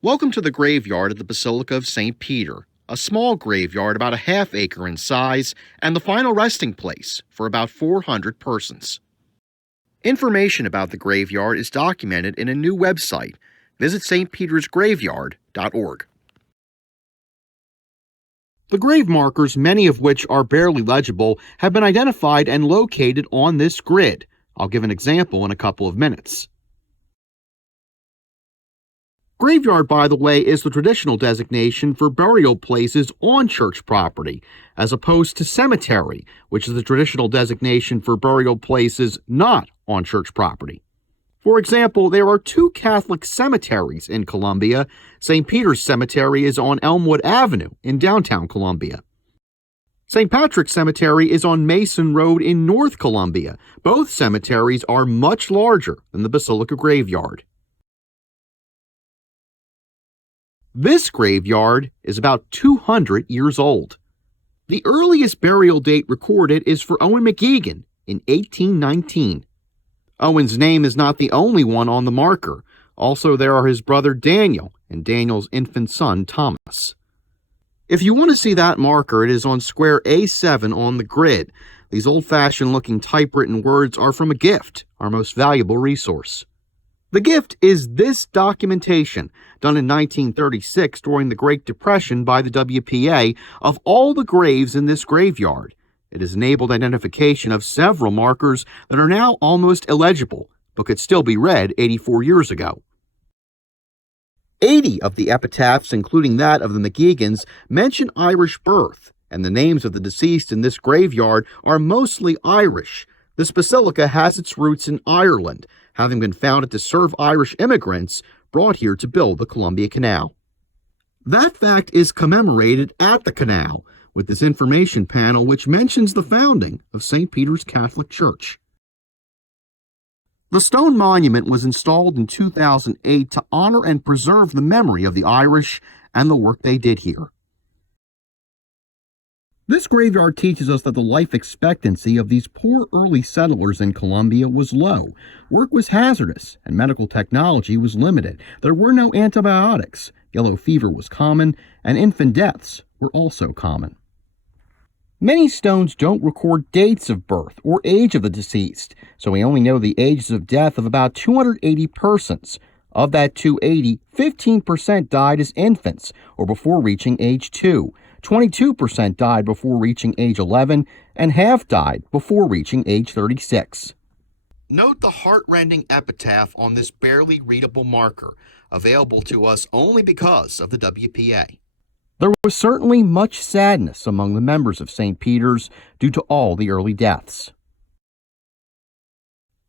Welcome to the graveyard at the Basilica of Saint Peter, a small graveyard about a half acre in size and the final resting place for about 400 persons. Information about the graveyard is documented in a new website. Visit stpetersgraveyard.org. The grave markers, many of which are barely legible, have been identified and located on this grid. I'll give an example in a couple of minutes. Graveyard, by the way, is the traditional designation for burial places on church property, as opposed to cemetery, which is the traditional designation for burial places not on church property. For example, there are two Catholic cemeteries in Columbia. St. Peter's Cemetery is on Elmwood Avenue in downtown Columbia. St. Patrick's Cemetery is on Mason Road in North Columbia. Both cemeteries are much larger than the Basilica graveyard. This graveyard is about 200 years old. The earliest burial date recorded is for Owen McGeegan in 1819. Owen's name is not the only one on the marker. Also, there are his brother Daniel and Daniel's infant son Thomas. If you want to see that marker, it is on square A7 on the grid. These old-fashioned looking typewritten words are from a gift, our most valuable resource. The gift is this documentation, done in 1936 during the Great Depression by the WPA, of all the graves in this graveyard. It has enabled identification of several markers that are now almost illegible, but could still be read 84 years ago. 80 of the epitaphs, including that of the McGeegans, mention Irish birth, and the names of the deceased in this graveyard are mostly Irish. This basilica has its roots in Ireland, having been founded to serve Irish immigrants brought here to build the Columbia Canal. That fact is commemorated at the canal with this information panel which mentions the founding of St. Peter's Catholic Church. The stone monument was installed in 2008 to honor and preserve the memory of the Irish and the work they did here. This graveyard teaches us that the life expectancy of these poor early settlers in Columbia was low. Work was hazardous, and medical technology was limited. There were no antibiotics. Yellow fever was common, and infant deaths were also common. Many stones don't record dates of birth or age of the deceased, so we only know the ages of death of about 280 persons. Of that 280, 15% died as infants or before reaching age 2. 22% died before reaching age 11, and half died before reaching age 36. Note the heart-rending epitaph on this barely readable marker, available to us only because of the WPA. There was certainly much sadness among the members of St. Peter's due to all the early deaths.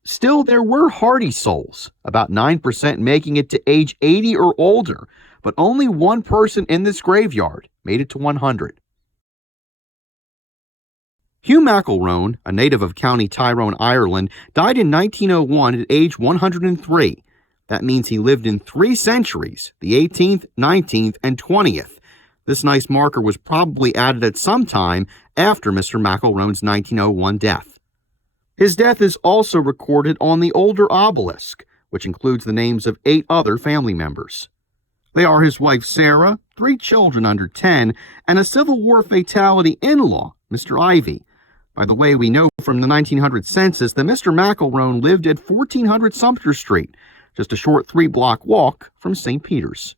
Still, there were hardy souls, about 9% making it to age 80 or older, but only one person in this graveyard made it to 100. Hugh McElrone, a native of County Tyrone, Ireland, died in 1901 at age 103. That means he lived in 3 centuries, the 18th, 19th, and 20th. This nice marker was probably added at some time after Mr. McElrone's 1901 death. His death is also recorded on the older obelisk, which includes the names of 8 other family members. They are his wife Sarah, 3 children under 10, and a Civil War fatality in-law, Mr. Ivey. By the way, we know from the 1900 census that Mr. McElrone lived at 1400 Sumter Street, just a short 3-block walk from St. Peter's.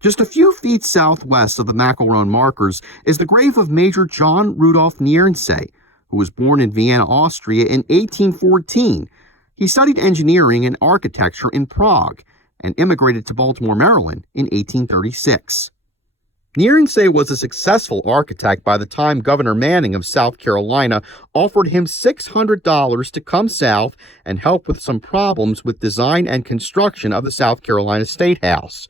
Just a few feet southwest of the McElrone markers is the grave of Major John Rudolph Niernsee, who was born in Vienna, Austria in 1814. He studied engineering and architecture in Prague and immigrated to Baltimore, Maryland in 1836. Niernsee was a successful architect by the time Governor Manning of South Carolina offered him $600 to come south and help with some problems with design and construction of the South Carolina State House.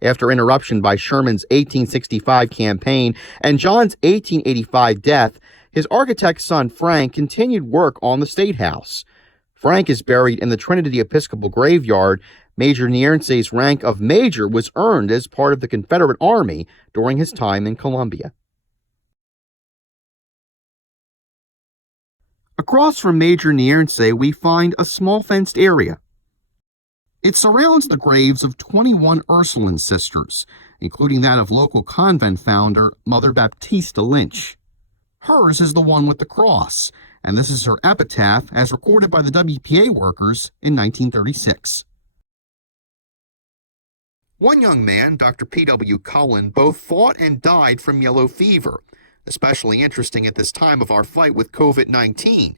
After interruption by Sherman's 1865 campaign and John's 1885 death, his architect's son Frank continued work on the State House. Frank is buried in the Trinity Episcopal Graveyard. Major Niernsee's rank of major was earned as part of the Confederate Army during his time in Columbia. Across from Major Niernsee, we find a small fenced area. It surrounds the graves of 21 Ursuline sisters, including that of local convent founder Mother Baptista Lynch. Hers is the one with the cross, and this is her epitaph as recorded by the WPA workers in 1936. One young man, Dr. P.W. Cullen, both fought and died from yellow fever, especially interesting at this time of our fight with COVID-19.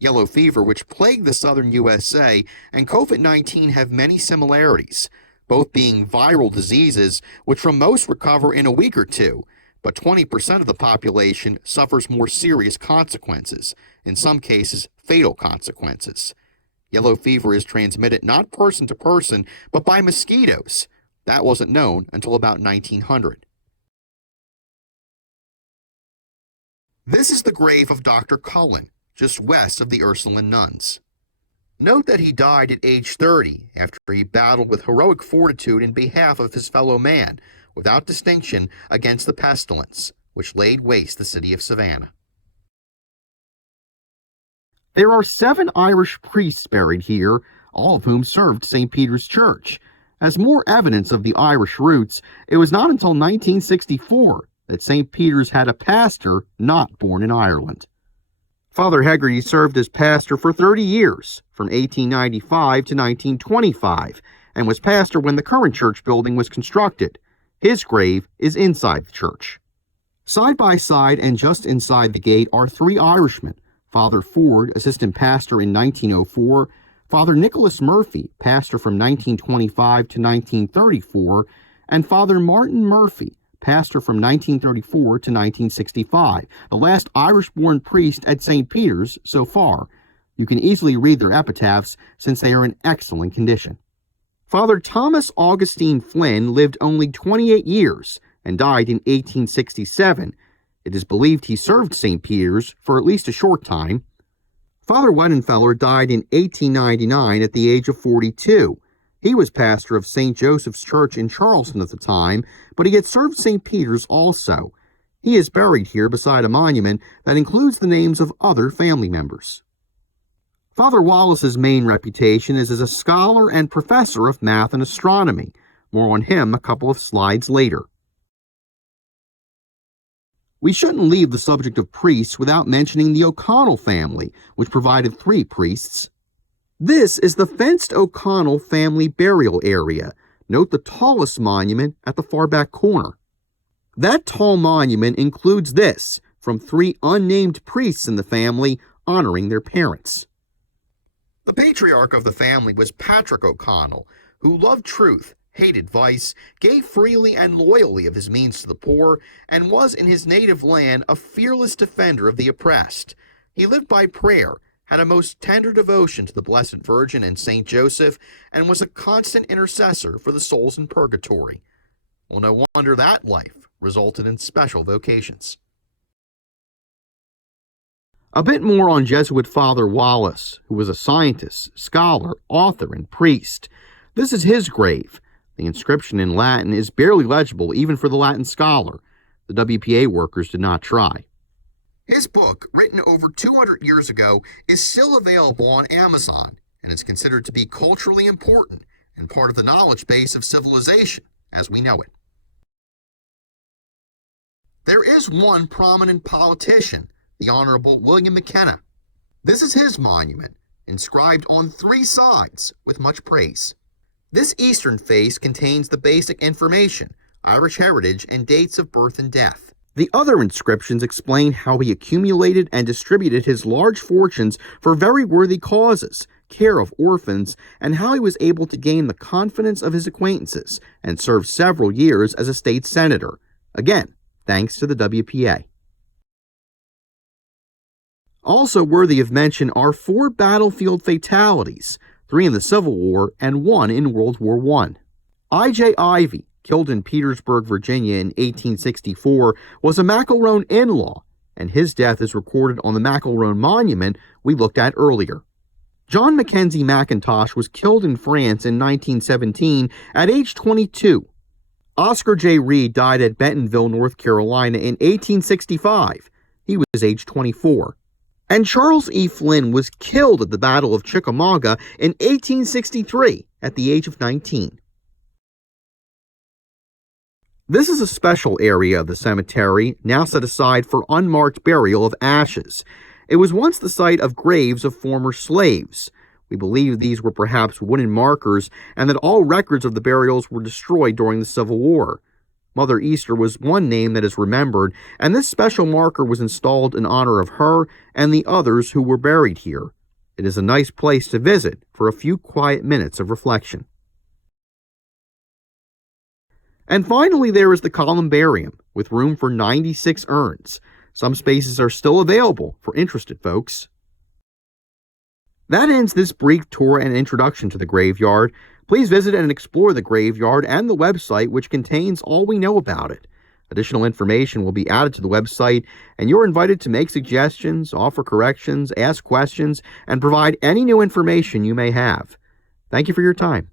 Yellow fever, which plagued the southern USA, and COVID-19 have many similarities, both being viral diseases which from most recover in a week or two, but 20% of the population suffers more serious consequences, in some cases fatal consequences. Yellow fever is transmitted not person to person, but by mosquitoes. That wasn't known until about 1900. This is the grave of Dr. Cullen, just west of the Ursuline nuns. Note that he died at age 30 after he battled with heroic fortitude in behalf of his fellow man, without distinction, against the pestilence, which laid waste the city of Savannah. There are 7 Irish priests buried here, all of whom served St. Peter's Church. As more evidence of the Irish roots, it was not until 1964 that St. Peter's had a pastor not born in Ireland. Father Hegarty served as pastor for 30 years, from 1895 to 1925, and was pastor when the current church building was constructed. His grave is inside the church. Side by side and just inside the gate are 3 Irishmen: Father Ford, assistant pastor in 1904, Father Nicholas Murphy, pastor from 1925 to 1934, and Father Martin Murphy, pastor from 1934 to 1965, the last Irish-born priest at St. Peter's so far. You can easily read their epitaphs since they are in excellent condition. Father Thomas Augustine Flynn lived only 28 years and died in 1867. It is believed he served St. Peter's for at least a short time. Father Weidenfeller died in 1899 at the age of 42. He was pastor of St. Joseph's Church in Charleston at the time, but he had served St. Peter's also. He is buried here beside a monument that includes the names of other family members. Father Wallace's main reputation is as a scholar and professor of math and astronomy. More on him a couple of slides later. We shouldn't leave the subject of priests without mentioning the O'Connell family, which provided 3 priests. This is the fenced O'Connell family burial area. Note the tallest monument at the far back corner. That tall monument includes this, from 3 unnamed priests in the family honoring their parents. The patriarch of the family was Patrick O'Connell, who loved truth, hated vice, gave freely and loyally of his means to the poor, and was in his native land a fearless defender of the oppressed. He lived by prayer, had a most tender devotion to the Blessed Virgin and Saint Joseph, and was a constant intercessor for the souls in purgatory. Well, no wonder that life resulted in special vocations. A bit more on Jesuit Father Wallace, who was a scientist, scholar, author, and priest. This is his grave. The inscription in Latin is barely legible even for the Latin scholar. The WPA workers did not try. His book, written over 200 years ago, is still available on Amazon and is considered to be culturally important and part of the knowledge base of civilization as we know it. There is one prominent politician, the Honorable William McKenna. This is his monument, inscribed on 3 sides with much praise. This eastern face contains the basic information, Irish heritage, and dates of birth and death. The other inscriptions explain how he accumulated and distributed his large fortunes for very worthy causes, care of orphans, and how he was able to gain the confidence of his acquaintances and serve several years as a state senator. Again, thanks to the WPA. Also worthy of mention are 4 battlefield fatalities, 3 in the Civil War and 1 in World War I. I.J. Ivey, killed in Petersburg, Virginia in 1864, was a McElrone in-law, and his death is recorded on the McElrone monument we looked at earlier. John Mackenzie McIntosh was killed in France in 1917 at age 22. Oscar J. Reed died at Bentonville, North Carolina in 1865. He was age 24. And Charles E. Flynn was killed at the Battle of Chickamauga in 1863. at the age of 19. This is a special area of the cemetery, now set aside for unmarked burial of ashes. It was once the site of graves of former slaves. We believe these were perhaps wooden markers and that all records of the burials were destroyed during the Civil War. Mother Easter was one name that is remembered, and this special marker was installed in honor of her and the others who were buried here. It is a nice place to visit for a few quiet minutes of reflection. And finally, there is the Columbarium, with room for 96 urns. Some spaces are still available for interested folks. That ends this brief tour and introduction to the graveyard. Please visit and explore the graveyard and the website, which contains all we know about it. Additional information will be added to the website, and you're invited to make suggestions, offer corrections, ask questions, and provide any new information you may have. Thank you for your time.